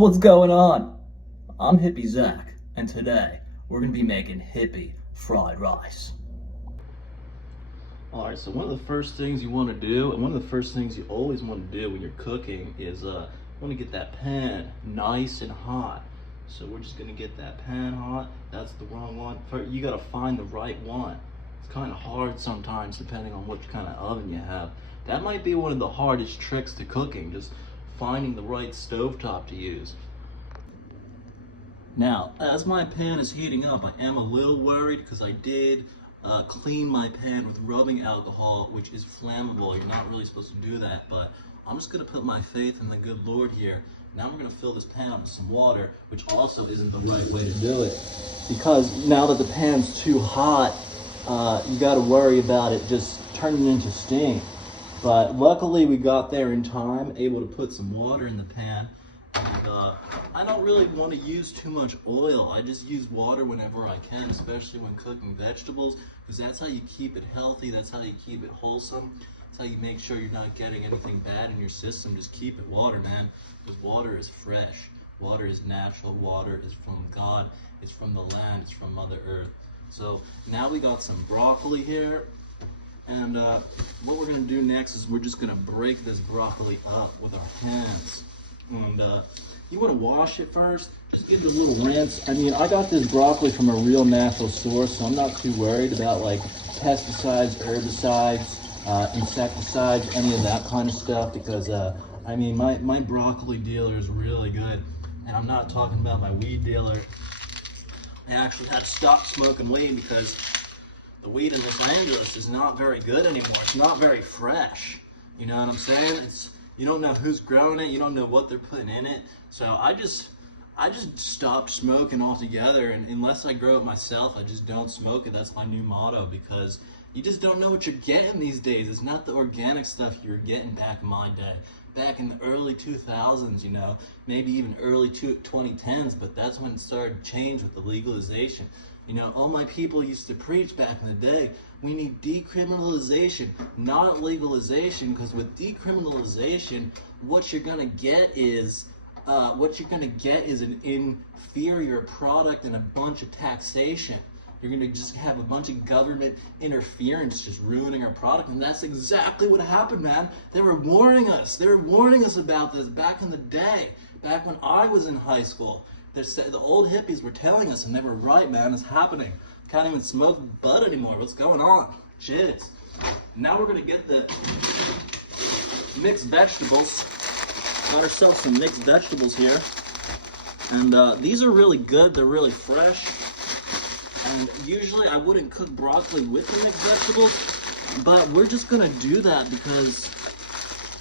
What's going on? I'm Hippie Zach, and today we're going to be making Hippie Fried Rice. Alright, so one of the first things you want to do, and one of the first things you always want to do when you're cooking is you want to get that pan nice and hot. So we're just going to get that pan hot. That's the wrong one. You got to find the right one. It's kind of hard sometimes depending on what kind of oven you have. That might be one of the hardest tricks to cooking, just finding the right stovetop to use. Now, as my pan is heating up, I am a little worried because I did clean my pan with rubbing alcohol, which is flammable. You're not really supposed to do that, but I'm just going to put my faith in the good Lord here. Now I'm going to fill this pan up with some water, which also isn't the right way to do it. Because now that the pan's too hot, you got to worry about it just turning into steam. But luckily we got there in time, able to put some water in the pan. And I don't really want to use too much oil. I just use water whenever I can, especially when cooking vegetables, because that's how you keep it healthy, that's how you keep it wholesome, that's how you make sure you're not getting anything bad in your system. Just keep it water, man, because water is fresh, water is natural, water is from God, it's from the land, it's from Mother Earth. So now we got some broccoli here, and what we're going to do next is we're just going to break this broccoli up with our hands. And you want to wash it first, just give it a little rinse. I mean, I got this broccoli from a real natural source, so I'm not too worried about like pesticides, herbicides, insecticides, any of that kind of stuff, because I mean, my broccoli dealer is really good, and I'm not talking about my weed dealer. I actually had to stop smoking weed because the weed in Los Angeles is not very good anymore. It's not very fresh. You know what I'm saying? You don't know who's growing it. You don't know what they're putting in it. So I just stopped smoking altogether. And unless I grow it myself, I just don't smoke it. That's my new motto, because you just don't know what you're getting these days. It's not the organic stuff you were getting back in my day. Back in the early 2000s, you know, maybe even early 2010s, but that's when it started to change with the legalization. You know, all my people used to preach back in the day, we need decriminalization, not legalization, because with decriminalization, what you're gonna get is an inferior product and a bunch of taxation. You're gonna just have a bunch of government interference just ruining our product, and that's exactly what happened, man. They were warning us. They were warning us about this back in the day, back when I was in high school. The old hippies were telling us, and they were right, man. It's happening. Can't even smoke bud anymore. What's going on? Shit. Now we're gonna get the mixed vegetables. Got ourselves some mixed vegetables here, and these are really good. They're really fresh. And usually I wouldn't cook broccoli with the mixed vegetables, but we're just gonna do that because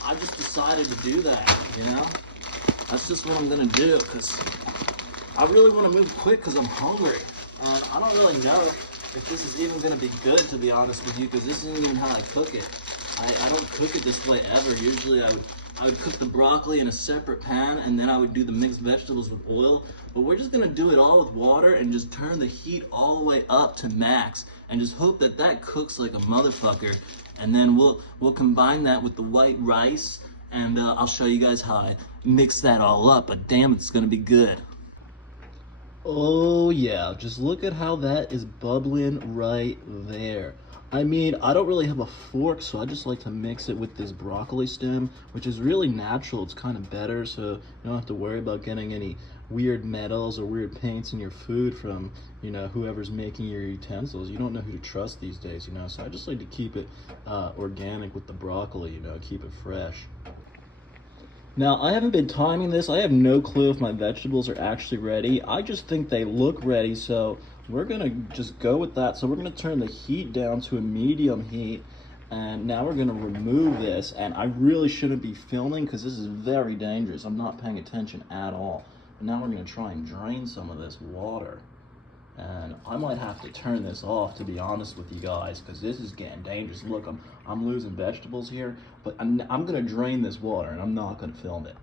I just decided to do that, you know? That's just what I'm gonna do, because I really want to move quick because I'm hungry. And I don't really know if this is even gonna be good, to be honest with you, because this isn't even how I cook it. I don't cook it this way ever. Usually I would cook the broccoli in a separate pan, and then I would do the mixed vegetables with oil. But we're just gonna do it all with water and just turn the heat all the way up to max and just hope that that cooks like a motherfucker. And then we'll combine that with the white rice, and I'll show you guys how I mix that all up. But damn, it's gonna be good. Oh yeah, just look at how that is bubbling right there. I mean, I don't really have a fork, so I just like to mix it with this broccoli stem, which is really natural. It's kind of better, so you don't have to worry about getting any weird metals or weird paints in your food from, you know, whoever's making your utensils. You don't know who to trust these days, you know, so I just like to keep it organic with the broccoli, you know, keep it fresh. Now, I haven't been timing this. I have no clue if my vegetables are actually ready. I just think they look ready, so we're gonna just go with that. So we're gonna turn the heat down to a medium heat, and now we're gonna remove this. And I really shouldn't be filming because this is very dangerous. I'm not paying attention at all. And now we're gonna try and drain some of this water. And I might have to turn this off, to be honest with you guys, because this is getting dangerous. Look, I'm losing vegetables here, but I'm gonna drain this water, and I'm not gonna film it.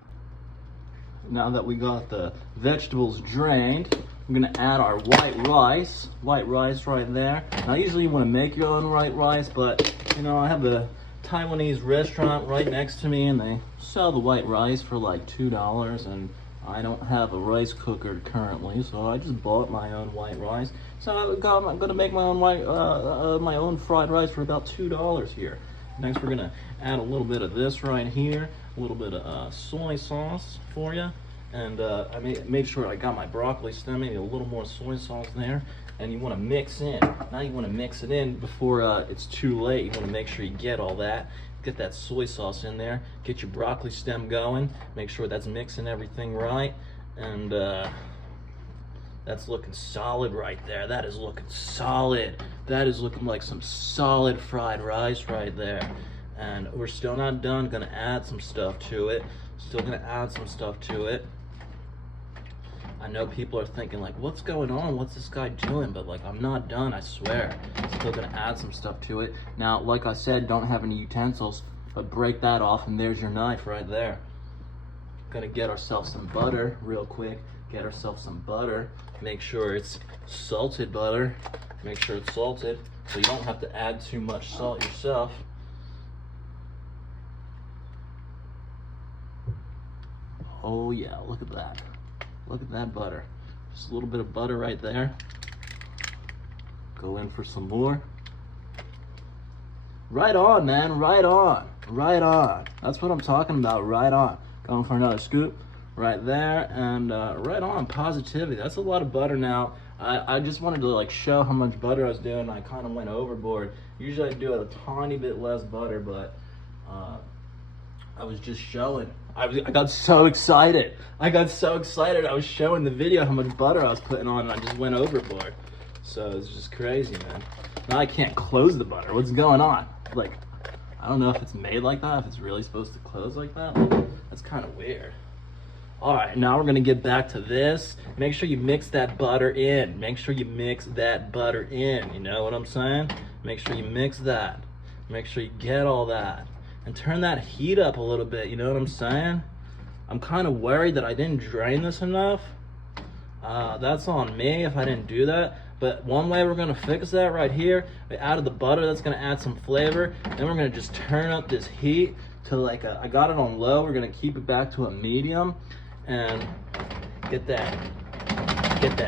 Now that we got the vegetables drained, I'm gonna add our white rice right there. Now, usually you wanna make your own white rice, but you know, I have a Taiwanese restaurant right next to me, and they sell the white rice for like $2, and I don't have a rice cooker currently, so I just bought my own white rice. So I'm gonna make my own my own fried rice for about $2 here. Next, we're gonna add a little bit of this right here, a little bit of soy sauce for you, and I made sure I got my broccoli stem, maybe a little more soy sauce there. And you want to mix in. Now you want to mix it in before it's too late. You want to make sure you get all that. Get that soy sauce in there. Get your broccoli stem going. Make sure that's mixing everything right. And that's looking solid right there. That is looking solid. That is looking like some solid fried rice right there. And we're still not done. Gonna add some stuff to it. Still gonna add some stuff to it. I know people are thinking like, what's going on? What's this guy doing? But like, I'm not done, I swear. Still gonna add some stuff to it. Now, like I said, don't have any utensils, but break that off and there's your knife right there. Gonna get ourselves some butter real quick. Get ourselves some butter. Make sure it's salted butter. Make sure it's salted so you don't have to add too much salt yourself. Oh yeah, look at that. Look at that butter. Just a little bit of butter right there. Go in for some more. Right on, man, right on. Right on. That's what I'm talking about, right on. Going for another scoop right there, and right on, positivity. That's a lot of butter now. I just wanted to like show how much butter I was doing. I kind of went overboard. Usually I do a tiny bit less butter, but I was just showing. I got so excited. I got so excited. I was showing the video how much butter I was putting on, and I just went overboard. So it's just crazy, man. Now I can't close the butter. What's going on? Like, I don't know if it's made like that, if it's really supposed to close like that. That's kind of weird. All right, now we're gonna get back to this. Make sure you mix that butter in. Make sure you mix that butter in. You know what I'm saying? Make sure you mix that. Make sure you get all that. And turn that heat up a little bit, you know what I'm saying? I'm kind of worried that I didn't drain this enough. That's on me if I didn't do that. But one way we're gonna fix that right here, we added the butter, that's gonna add some flavor. Then we're gonna just turn up this heat to like I got it on low, we're gonna keep it back to a medium and get that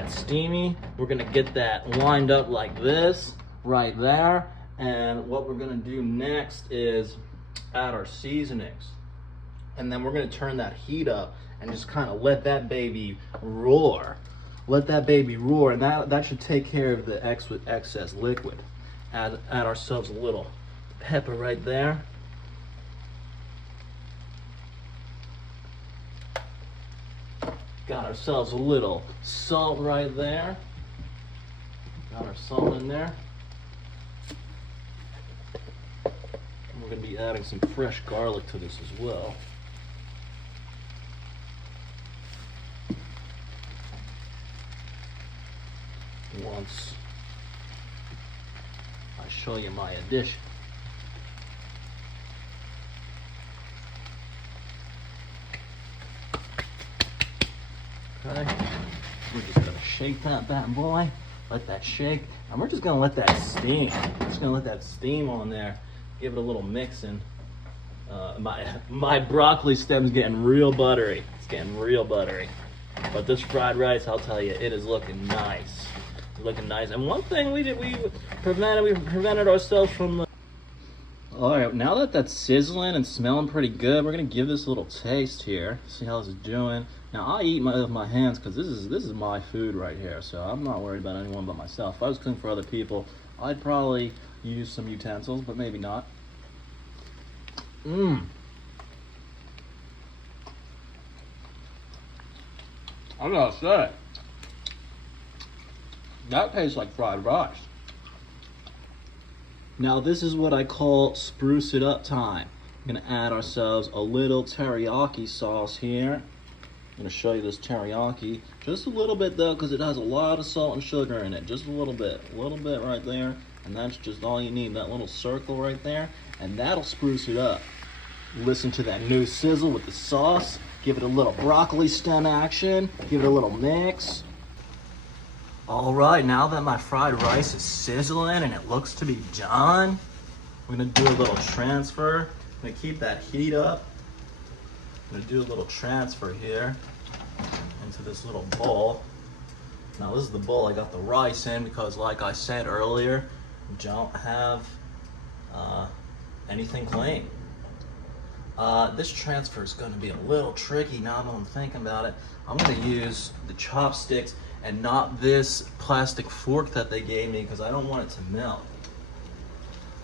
steamy. We're gonna get that lined up like this right there. And what we're gonna do next is add our seasonings, and then we're going to turn that heat up and just kind of let that baby roar. Let that baby roar, and that should take care of the excess liquid. Add ourselves a little pepper right there. Got ourselves a little salt right there. Got our salt in there. We're going to be adding some fresh garlic to this as well. Once I show you my addition. Okay, we're just going to shake that bad boy, let that shake, and we're just going to let that steam. Just going to let that steam on there. Give it a little mixing. My broccoli stem's getting real buttery. It's getting real buttery. But this fried rice, I'll tell you, it is looking nice. It's looking nice. And one thing we prevented ourselves from. All right, now that that's sizzling and smelling pretty good, we're gonna give this a little taste here. See how this is doing. Now I eat with my hands because this is my food right here. So I'm not worried about anyone but myself. If I was cooking for other people, I'd probably use some utensils, but maybe not. I gotta say, that tastes like fried rice. Now this is what I call spruce it up time. We're gonna add ourselves a little teriyaki sauce here. I'm gonna show you this teriyaki. Just a little bit though, because it has a lot of salt and sugar in it. Just a little bit right there. And that's just all you need, that little circle right there. And that'll spruce it up. Listen to that new sizzle with the sauce. Give it a little broccoli stem action. Give it a little mix. All right, now that my fried rice is sizzling and it looks to be done, we're gonna do a little transfer. I'm gonna keep that heat up. I'm gonna do a little transfer here. into this little bowl. Now this is the bowl I got the rice in because, like I said earlier, don't have anything clean. This transfer is going to be a little tricky now that I'm thinking about it. I'm going to use the chopsticks and not this plastic fork that they gave me because I don't want it to melt.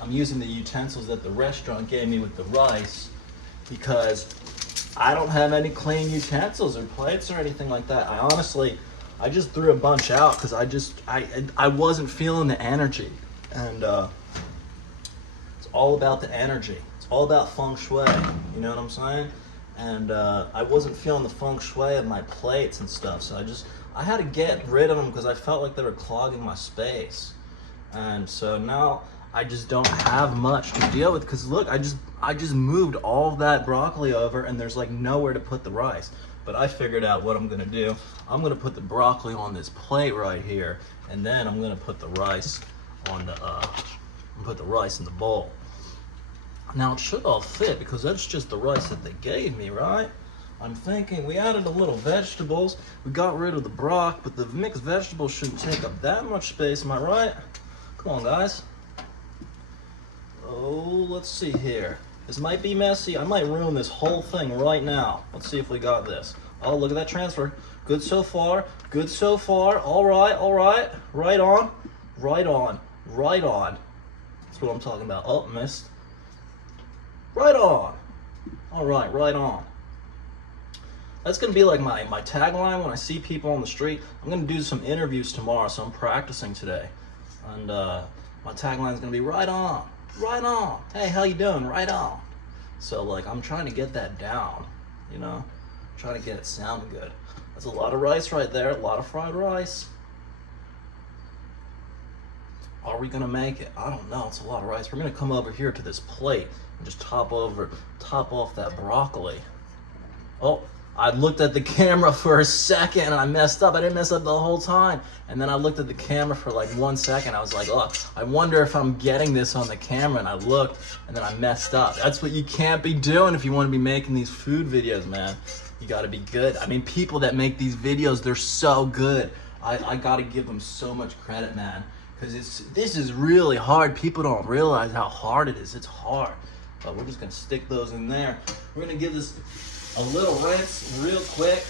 I'm using the utensils that the restaurant gave me with the rice because I don't have any clean utensils or plates or anything like that. I just threw a bunch out because I wasn't feeling the energy. And it's all about the energy. It's all about feng shui, you know what I'm saying? And I wasn't feeling the feng shui of my plates and stuff, so I had to get rid of them because I felt like they were clogging my space. And so now I just don't have much to deal with because look, I just moved all of that broccoli over and there's like nowhere to put the rice. But I figured out what I'm gonna do. I'm gonna put the broccoli on this plate right here, and then I'm gonna put the rice on the put the rice in the bowl. Now it should all fit because that's just the rice that they gave me, right? I'm thinking we added a little vegetables, we got rid of the brock, but the mixed vegetables shouldn't take up that much space, am I right? Come on, guys. Oh, let's see here. This might be messy. I might ruin this whole thing right now. Let's see if we got this. Oh, look at that transfer. Good so far. Good so far. All right, all right. Right on. Right on. Right on. That's what I'm talking about. Oh, missed. Right on. All right, right on. That's going to be like my tagline when I see people on the street. I'm going to do some interviews tomorrow, so I'm practicing today. And my tagline is going to be right on. Right on. Hey, how you doing? Right on. So like I'm trying to get that down, you know, trying to get it sounding good. That's a lot of rice right there, a lot of fried rice. Are we gonna make it? I don't know, it's a lot of rice. We're gonna come over here to this plate and just top off that broccoli. Oh, I looked at the camera for a second and I messed up. I didn't mess up the whole time. And then I looked at the camera for like 1 second. I was like, oh, I wonder if I'm getting this on the camera. And I looked and then I messed up. That's what you can't be doing if you want to be making these food videos, man. You got to be good. I mean, people that make these videos, they're so good. I got to give them so much credit, man. Because this is really hard. People don't realize how hard it is. It's hard. But we're just going to stick those in there. We're going to give this a little rinse real quick,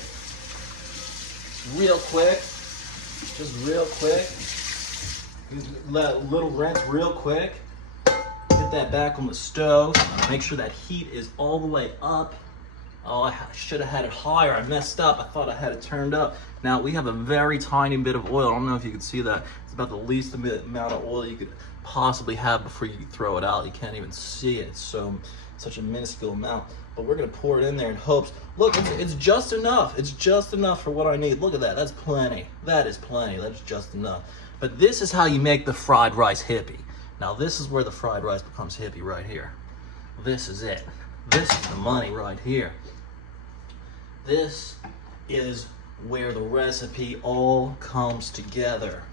just real quick. Let a little rinse real quick. Get that back on the stove. Make sure that heat is all the way up. Oh, I should have had it higher. I messed up. I thought I had it turned up. Now we have a very tiny bit of oil. I don't know if you can see that. It's about the least amount of oil you could possibly have before you throw it out. You can't even see it. It's such a minuscule amount. But we're gonna pour it in there in hopes. Look, it's just enough. It's just enough for what I need. Look at that, that's plenty. That is plenty, that's just enough. But this is how you make the fried rice hippie. Now this is where the fried rice becomes hippie right here. This is it. This is the money right here. This is where the recipe all comes together.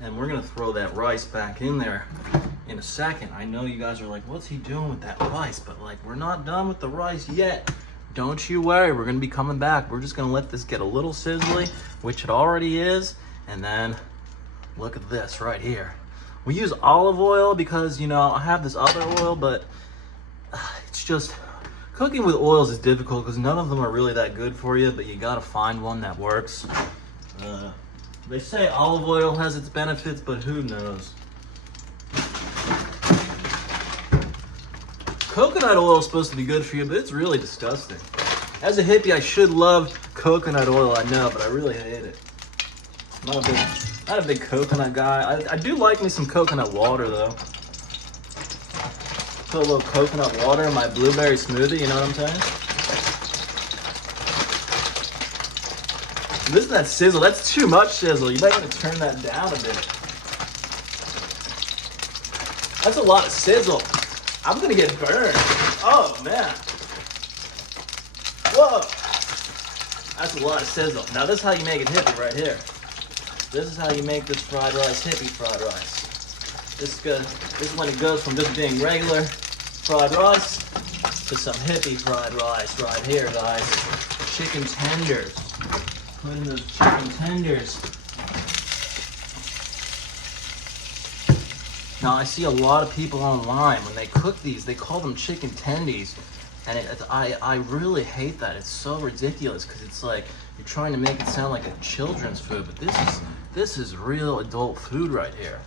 And we're gonna throw that rice back in there in a second. I know you guys are like, what's he doing with that rice? But like, we're not done with the rice yet. Don't you worry, we're gonna be coming back. We're just gonna let this get a little sizzly, which it already is. And then look at this right here. We use olive oil because, you know, I have this other oil, but it's just, cooking with oils is difficult because none of them are really that good for you, but you gotta find one that works. They say olive oil has its benefits, but who knows? Coconut oil is supposed to be good for you, but it's really disgusting. As a hippie, I should love coconut oil, I know, but I really hate it. Not a big coconut guy. I do like me some coconut water, though. Put a little coconut water in my blueberry smoothie, you know what I'm saying? Listen to that sizzle. That's too much sizzle. You might want to turn that down a bit. That's a lot of sizzle. I'm gonna get burned. Oh man. Whoa. That's a lot of sizzle. Now this is how you make it hippie right here. This is how you make this fried rice hippie fried rice. This is when it goes from just being regular fried rice to some hippie fried rice right here, guys. Chicken tenders. Put in those chicken tenders. Now I see a lot of people online, when they cook these, they call them chicken tendies. And I really hate that. It's so ridiculous because it's like you're trying to make it sound like a children's food, but this is real adult food right here.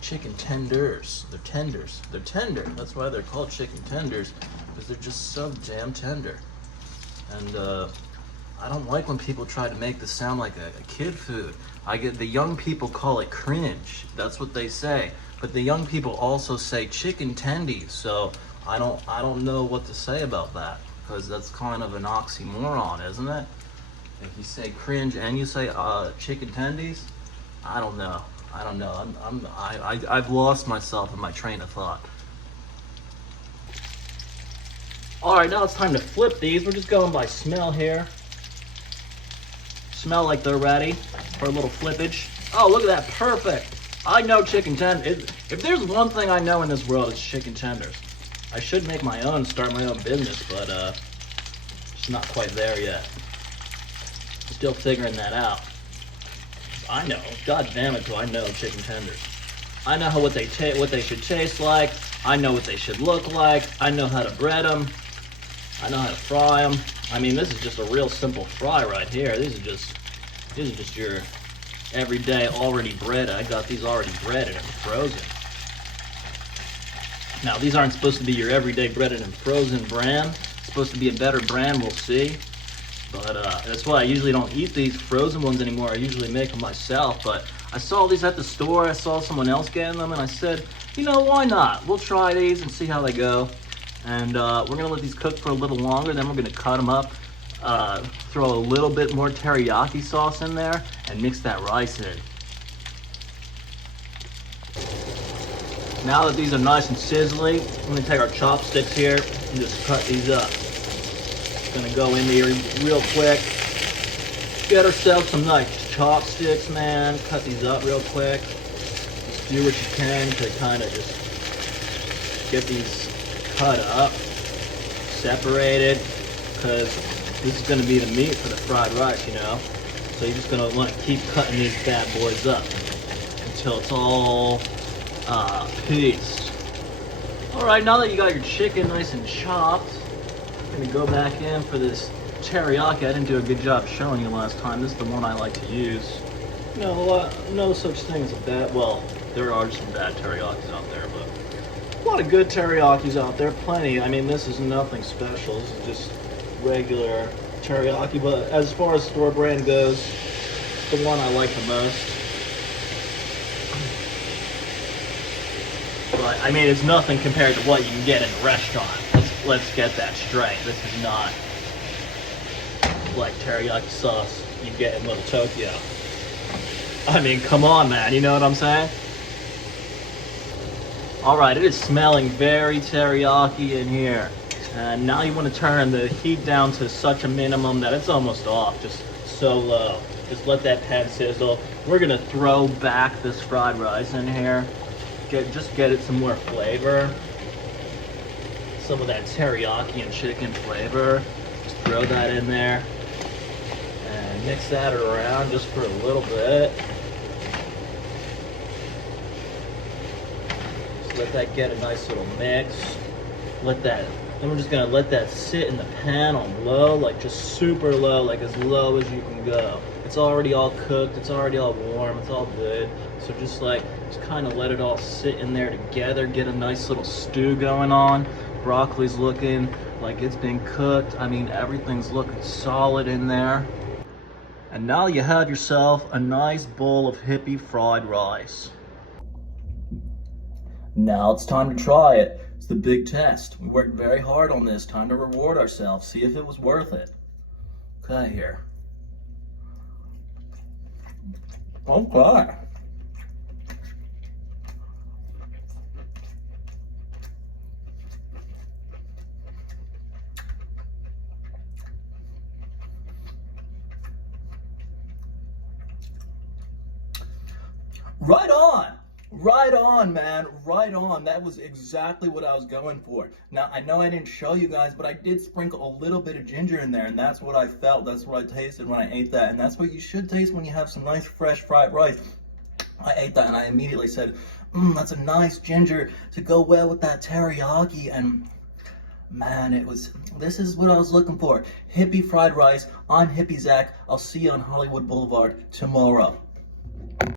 Chicken tenders. They're tenders. They're tender. That's why they're called chicken tenders, because they're just so damn tender. And I don't like when people try to make this sound like a kid food. The young people call it cringe. That's what they say. But the young people also say chicken tendies. So I don't know what to say about that, because that's kind of an oxymoron, isn't it? If you say cringe and you say chicken tendies, I don't know. I've lost myself in my train of thought. All right, now it's time to flip these. We're just going by smell here. Smell like they're ready for a little flippage. Oh, look at that, perfect. I know chicken tenders. If there's one thing I know in this world, it's chicken tenders. I should make my own, start my own business, but just not quite there yet. Still figuring that out. I know, god damn it, do I know chicken tenders. I know what they should taste like. I know what they should look like. I know how to bread them. I know how to fry them. I mean, this is just a real simple fry right here. These are just your everyday already breaded. I got these already breaded and frozen. Now, these aren't supposed to be your everyday breaded and frozen brand. It's supposed to be a better brand, we'll see. But that's why I usually don't eat these frozen ones anymore. I usually make them myself. But I saw these at the store. I saw someone else getting them, and I said, you know, why not? We'll try these and see how they go. And we're going to let these cook for a little longer. Then we're going to cut them up, throw a little bit more teriyaki sauce in there, and mix that rice in. Now that these are nice and sizzly, I'm going to take our chopsticks here and just cut these up. Gonna go in here real quick, get ourselves some nice chopsticks, man. Cut these up real quick. Just do what you can to kind of just get these cut up, separated, because this is gonna be the meat for the fried rice, you know. So you're just gonna want to keep cutting these bad boys up until it's all pieced. All right, now that you got your chicken nice and chopped, I'm gonna go back in for this teriyaki. I didn't do a good job showing you last time. This is the one I like to use. No such thing as a bad, well, there are some bad teriyakis out there, but a lot of good teriyakis out there, plenty. I mean, this is nothing special. This is just regular teriyaki, but as far as store brand goes, it's the one I like the most. But, I mean, it's nothing compared to what you can get in a restaurant. Let's get that straight. This is not like teriyaki sauce you get in Little Tokyo. I mean, come on, man. You know what I'm saying? All right, it is smelling very teriyaki in here. And now you want to turn the heat down to such a minimum that it's almost off, just so low. Just let that pan sizzle. We're gonna throw back this fried rice in here. Just get it some more flavor. Some of that teriyaki and chicken flavor. Just throw that in there and mix that around just for a little bit. Just let that get a nice little mix. Then we're just gonna let that sit in the pan on low, like just super low, like as low as you can go. It's already all cooked, it's already all warm, it's all good. So just kind of let it all sit in there together, get a nice little stew going on. Broccoli's looking like it's been cooked. I mean, everything's looking solid in there. And now you have yourself a nice bowl of Hippie Fried Rice. Now it's time to try it. It's the big test. We worked very hard on this. Time to reward ourselves. See if it was worth it. Okay, here. Okay. Right on. Right on, man. Right on. That was exactly what I was going for. Now, I know I didn't show you guys, but I did sprinkle a little bit of ginger in there, and that's what I felt. That's what I tasted when I ate that, and that's what you should taste when you have some nice, fresh fried rice. I ate that, and I immediately said, that's a nice ginger to go well with that teriyaki, and man, this is what I was looking for. Hippie fried rice. I'm Hippie Zach. I'll see you on Hollywood Boulevard tomorrow.